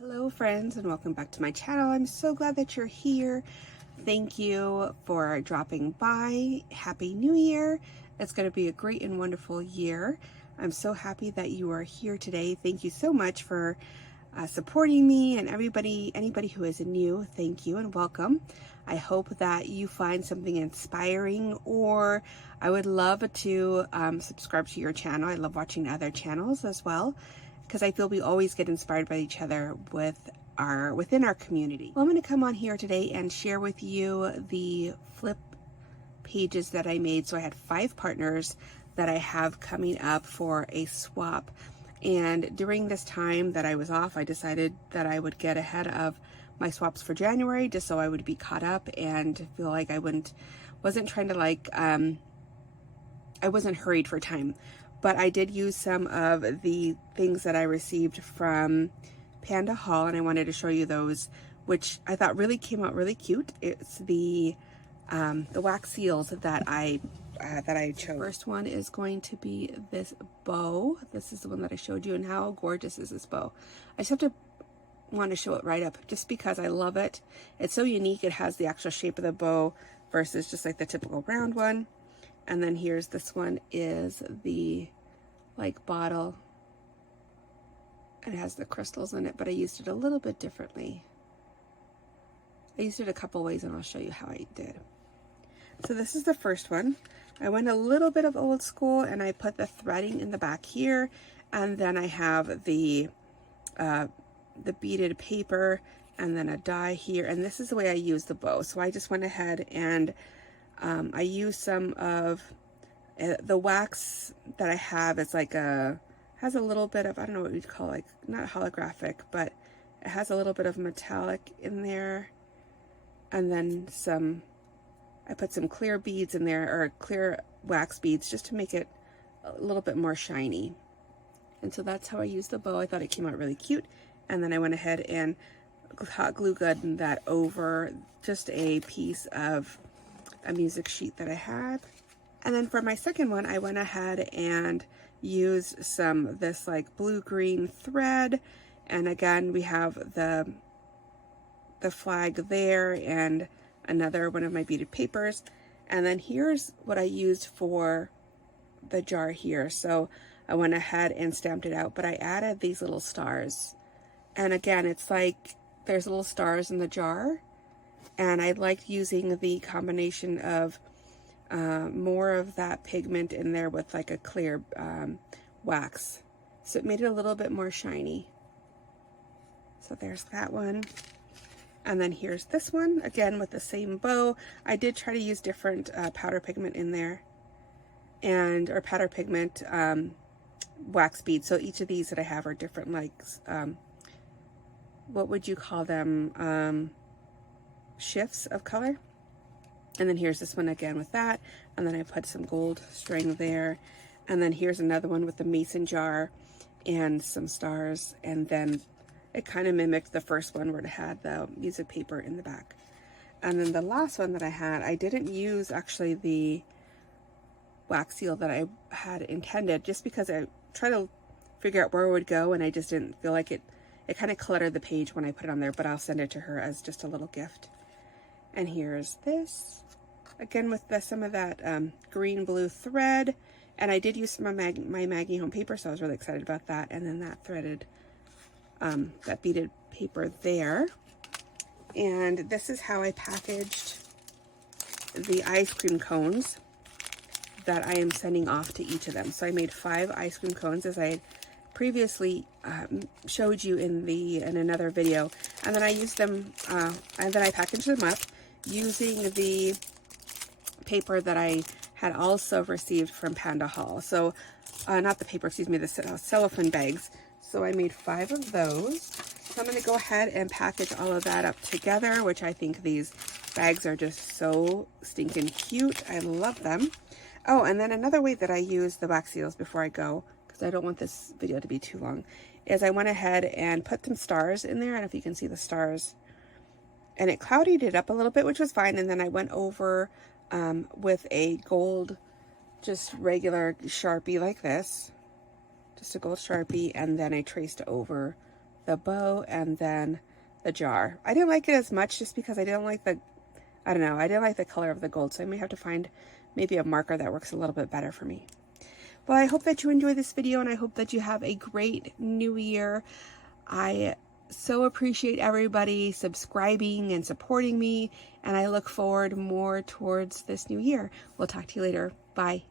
Hello friends, and welcome back to my channel. I'm so glad that you're here. Thank you for dropping by. Happy New Year. It's going to be a great and wonderful year. I'm so happy that you are here today. Thank you so much for supporting me, and anybody who is new, thank you and welcome. I hope that you find something inspiring, or I would love to subscribe to your channel. I love watching other channels as well, because I feel we always get inspired by each other within our community. Well, I'm going to come on here today and share with you the flip pages that I made. So I had 5 partners that I have coming up for a swap. And during this time that I was off, I decided that I would get ahead of my swaps for January, just so I would be caught up and feel like I wasn't trying to I wasn't hurried for time. But I did use some of the things that I received from PandaHall, and I wanted to show you those, which I thought really came out really cute. It's the wax seals that I chose. First one is going to be this bow. This is the one that I showed you, and how gorgeous is this bow? I just want to show it right up, just because I love it. It's so unique. It has the actual shape of the bow versus just like the typical round one. And then here's this one, is the bottle. It has the crystals in it, but I used it a little bit differently. I used it a couple ways, and I'll show you how I did. So this is the first one. I went a little bit of old school, and I put the threading in the back here, and then I have the beaded paper, and then a die here, and this is the way I use the bow. So I just went ahead and I use some of the wax that I have. It's has a little bit of, I don't know what you'd call, not holographic, but it has a little bit of metallic in there. And then I put some clear beads in there, or clear wax beads, just to make it a little bit more shiny. And so that's how I use the bow. I thought it came out really cute. And then I went ahead and hot glue gunned that over just a piece of a music sheet that I had. And then for my second one, I went ahead and used some this blue-green thread, and again we have the flag there, and another one of my beaded papers. And then here's what I used for the jar here. So I went ahead and stamped it out, but I added these little stars, and again it's like there's little stars in the jar. And I liked using the combination of more of that pigment in there with a clear wax. So it made it a little bit more shiny. So there's that one. And then here's this one, again with the same bow. I did try to use different powder pigment in there, or powder pigment wax beads. So each of these that I have are different, what would you call them? Shifts of color. And then here's this one again with that, and then I put some gold string there, and then here's another one with the mason jar and some stars, and then it kind of mimicked the first one where it had the music paper in the back. And then the last one that I had, I didn't use actually the wax seal that I had intended, just because I tried to figure out where it would go, and I just didn't feel like it kind of cluttered the page when I put it on there, but I'll send it to her as just a little gift. And here's this, again with some of that green-blue thread, and I did use some of my Maggie Home paper, so I was really excited about that. And then that threaded, that beaded paper there. And this is how I packaged the ice cream cones that I am sending off to each of them. So I made 5 ice cream cones, as I had previously showed you in another video, and then I used them, and then I packaged them up using the paper that I had also received from PandaHall. So not the paper, excuse me, the cellophane bags. So I made 5 of those. So I'm going to go ahead and package all of that up together, which I think these bags are just so stinking cute. I love them. Oh, and then another way that I use the wax seals before I go, because I don't want this video to be too long, is I went ahead and put some stars in there. I don't know if you can see the stars. And it clouded it up a little bit, which was fine. And then I went over with a gold, just regular Sharpie like this, just a gold Sharpie, and then I traced over the bow and then the jar. I didn't like it as much just because I didn't like the, I don't know, I didn't like the color of the gold, so I may have to find maybe a marker that works a little bit better for me. Well, I hope that you enjoy this video, and I hope that you have a great new year. I so appreciate everybody subscribing and supporting me, and I look forward more towards this new year. We'll talk to you later. Bye.